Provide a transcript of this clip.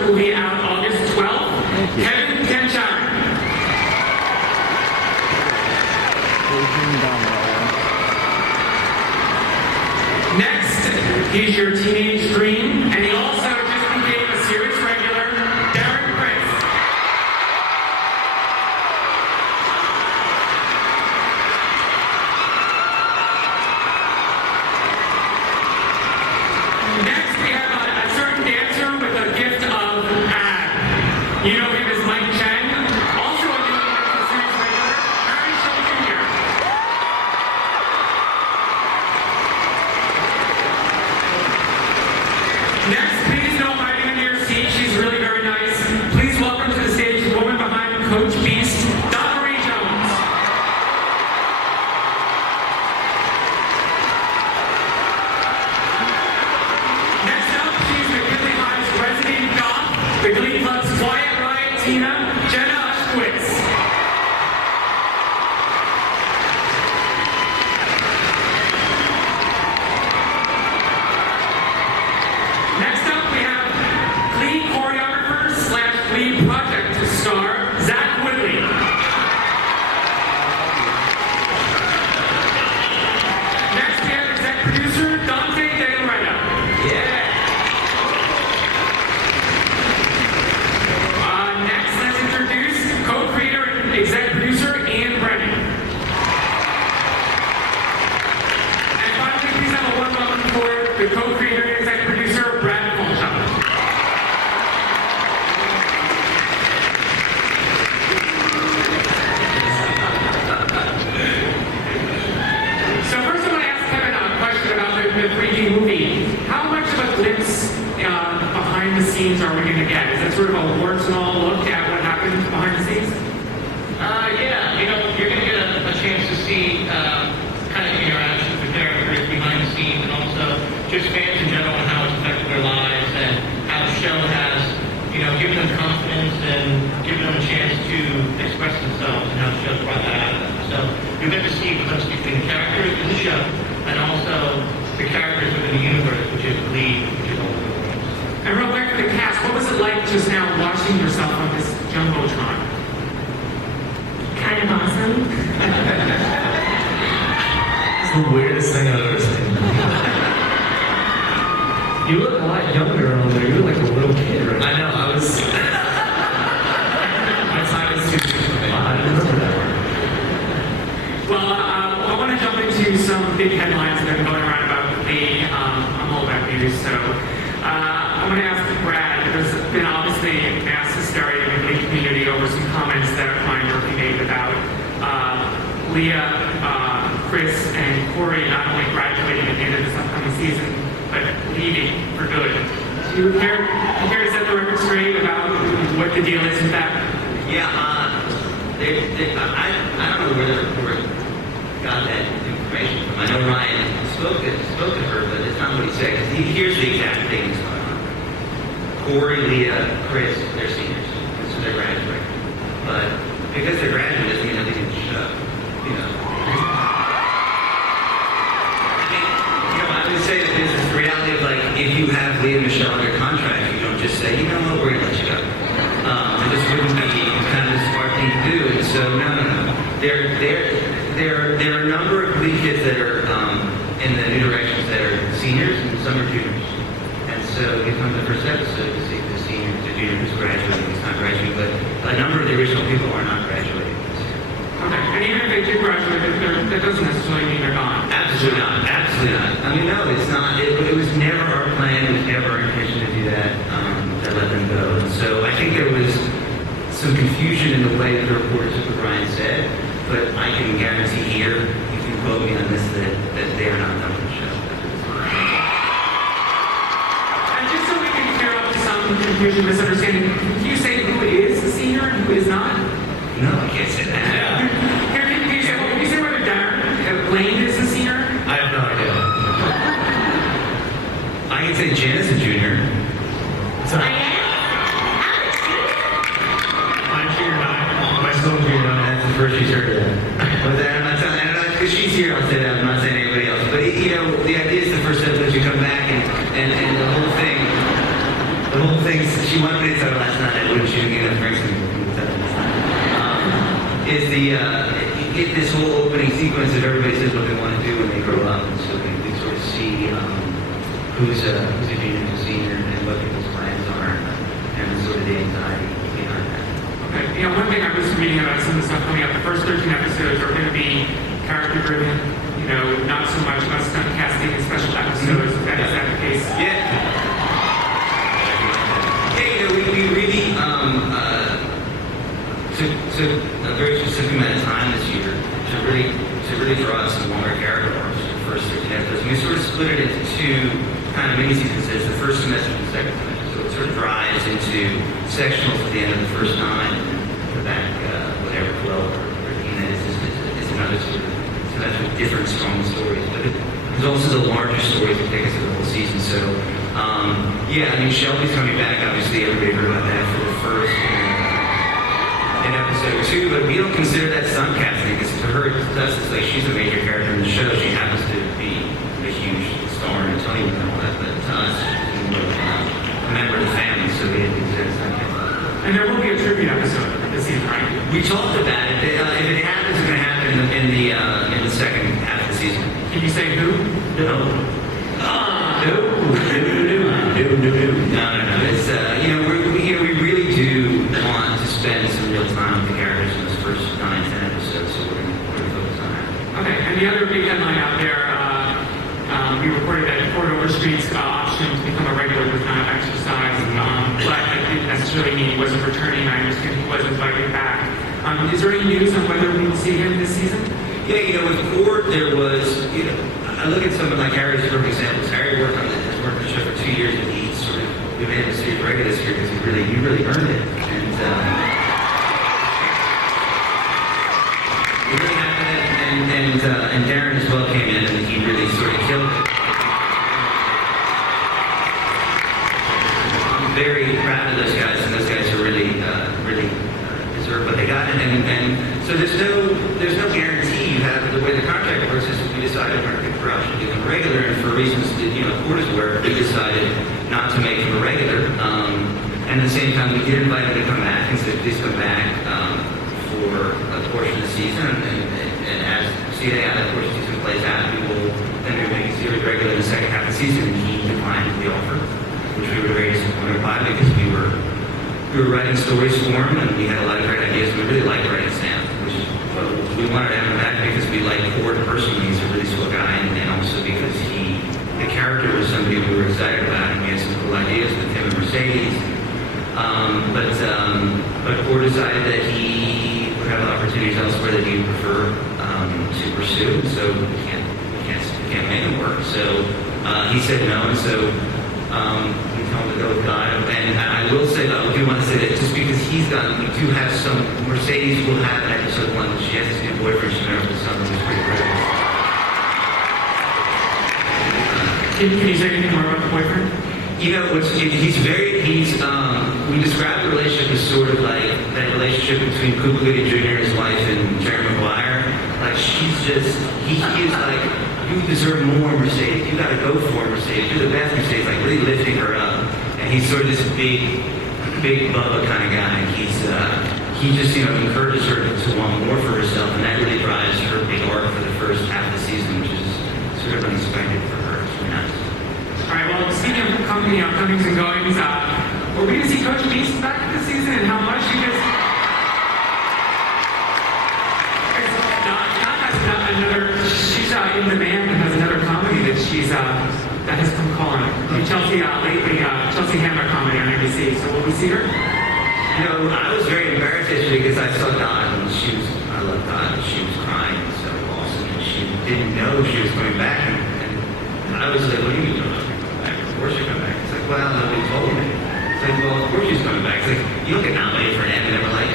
will be out August 12th. Kevin Tenchar. Next, he's your teenage dream, and he also just became a series regular, Darren Prince. Next, we have a certain dancer with a gift of ad. You know him as Mike Chang, also a new series regular, Harry Shaw Jr. Next, please don't mind him in your seat. She's really very nice. Please welcome to the stage the woman behind Coach Beast, Donna Marie Jones. Next up, she's McKinley High's resident goth, the Glee Club's quiet riot Tina, Jenna Ushkowitz. Next up, we have Glee choreographer / Glee project star, Zach Woodley. Next, we have exec producer, Dante De Loretta. Next, let's introduce co-creator and exec producer, Ian Brennan. And finally, please have a warm welcome for the co-creator and exec producer, Brad Kolchak. So first I want to ask Kevin a question about the 3D movie. How much of a glimpse behind the scenes are we going to get? Is that sort of a warts and all look at what happens behind the scenes? Yeah, you're going to get a chance to see kind of interactions with characters behind the scenes, and also just fans in general and how it's affected their lives, and how the show has, given them confidence and given them a chance to express themselves, and how the show's brought that out of them. So you're going to see the difference between the characters in the show and also the characters within the universe, which is Glee, which is all the world. And real quick for the cast, what was it like just now watching yourself on this Jumbotron? Kind of awesome. It's the weirdest thing I've ever seen. You look a lot younger on there. You look like a little kid right now. I know, I was... My time is too soon for me. I didn't remember that one. Well, I want to jump into some big headlines that have been going around about Glee. I'm all about news, so I want to ask Brad. There's been obviously mass hysteria in the Glee community over some comments that Ryan Murphy made about Leah, Chris, and Corey not only graduating at the end of this upcoming season, but leaving for good. Do you care to set the record straight about what the deal is with that? Yeah, I don't know where the report got that information from. I know Ryan spoke to her, but it's not what he said. Because here's the exact thing that's going on. Corey, Leah, Chris, they're seniors, so they're graduating. But because they're graduating doesn't mean nothing can show. I would say that this is the reality of, like, if you have Leah and Michelle under contract, you don't just say, you know what, we're going to let you go. This wouldn't be kind of a smart thing to do. And so, no. There are a number of Glee kids that are in the new directions that are seniors, and some are juniors. And so, you come to the first episode to see the senior, the junior who's graduating, he's not graduating, but a number of the original people are not graduating this year. Okay, and even if they do graduate, that doesn't necessarily mean they're gone. Absolutely not. Absolutely not. I mean, no, it's not. It was never our plan. It was never our intention to do that, to let them go. And so I think there was some confusion in the way that the reporters took what Ryan said, but I can guarantee here, you can quote me on this, that they are not done with the show. And just so we can clear up some confusion, misunderstanding, can you say who is a senior and who is not? No, I can't say that. Here, can you say whether Darren Lane is a senior? I have no idea. I can say Jen is a junior. So, I am? I'm junior 9. My son's junior 9. That's the first she's heard of that. But then I'm not telling, because she's here, I'll say that. I'm not saying anybody else. But, the idea is the first episode you come back and the whole thing, she she wanted me to tell her last night. I wouldn't. She didn't get enough drinks and tell her last night. Is the you get this whole opening sequence that everybody says what they want to do when they grow up, and so we sort of see who's a junior, who's a senior, and what people's plans are, and sort of the anxiety behind that. Okay. You know, one thing I was reading about some of the stuff coming up, the first 13 episodes are going to be character-driven. You know, not so much about stunt casting and special episodes. Is that the case? Yeah. Yeah, you know, we really took a very specific amount of time this year to really draw out some longer character arcs for the first 13 episodes. And we sort of split it into two kind of mini seasons. There's the first semester and the second semester. So it sort of drives into sectionals at the end of the first 9, and the back, whatever, 12 or 13, that is another sort of semester with different strong stories. But there's also the larger stories that take us through the whole season. So, yeah, I mean, Shelby's coming back. Obviously, everybody heard about that for the first in episode 2, but we don't consider that stunt casting because to her, to us, it's like she's a major character in the show. She happens to be a huge star in Tony and all that, but to us, she's more of a member of the family, so we didn't consider stunt casting. And there will be a tribute episode this season, right? We talked about it. If it happens, it's going to happen in the second half of the season. Can you say who? No. No. It's you know, we really do want to spend some real time with the characters in those first 9, 10 episodes, so we're gonna focus on that. Okay, and the other big headline out there, we reported that Ford Overstreet's option to become a regular was not exercised, but that didn't necessarily mean he wasn't returning. I understand he was invited back. Is there any news on whether we will see him this season? Yeah, you know, with Ford, there was, you know, I look at someone like Harry's perfect examples. Harry worked on has worked on the show for 2 years, and he sort of we made him a series regular this year because he really earned it, and we really have that. And Darren as well came in, and he really sort of killed it. I'm very proud of those guys, and those guys are really deserve what they got, and so there's no guarantee you have. The way the contract works is we decided we're going to pick for option to become a regular, and for reasons that, you know, Ford is aware, we decided not to make him a regular. And at the same time, we did invite him to come back and said, please come back for a portion of the season, and as see how that portion of the season plays out, we will then make a series regular in the second half of the season. And he declined the offer, which we were very disappointed by because we were writing stories for him, and we had a lot of great ideas. We really liked writing Sam, which is well, we wanted to have him back because we liked Ford personally. He's a really swell guy, and also because the character was somebody we were excited about, and we had some cool ideas with him and Mercedes. But Ford decided that he would have opportunities elsewhere that he would prefer to pursue. So we can't make him work. So he said no, and so. We told him to go with God, and I will say though, I do want to say that just because he's gone, we do have some. Mercedes will have an episode 1, which she has this new boyfriend she met over the summer, who's pretty great. Can you say anything more about the boyfriend? You know, we describe the relationship as sort of like that relationship between Cuba Gooding Jr. and his wife and Jerry Maguire. Like he is like, you deserve more, Mercedes. You got to go for Mercedes. You're the best, Mercedes. Like really lifting her up. And he's sort of this big Bubba kind of guy. He just encourages her to want more for herself, and that really drives her big arc for the first half of the season, which is sort of unexpected for her. It's really nice. All right. Well, speaking of comings and goings, we're going to see Coach Beast back this season, and how much because. She's in demand and has another comedy that that has come calling. Chelsea lately, Chelsea Handler comedy on NBC. So will we see her? You know, I was very embarrassed yesterday because I saw Dot and I love Dot, and she was crying so awesome, and she didn't know she was coming back, and I was like, what do you mean you're not coming back? Of course you're coming back. It's like, well, nobody told me. It's like, well, of course she's coming back. It's like, you don't get nominated for an Emmy, and we're like,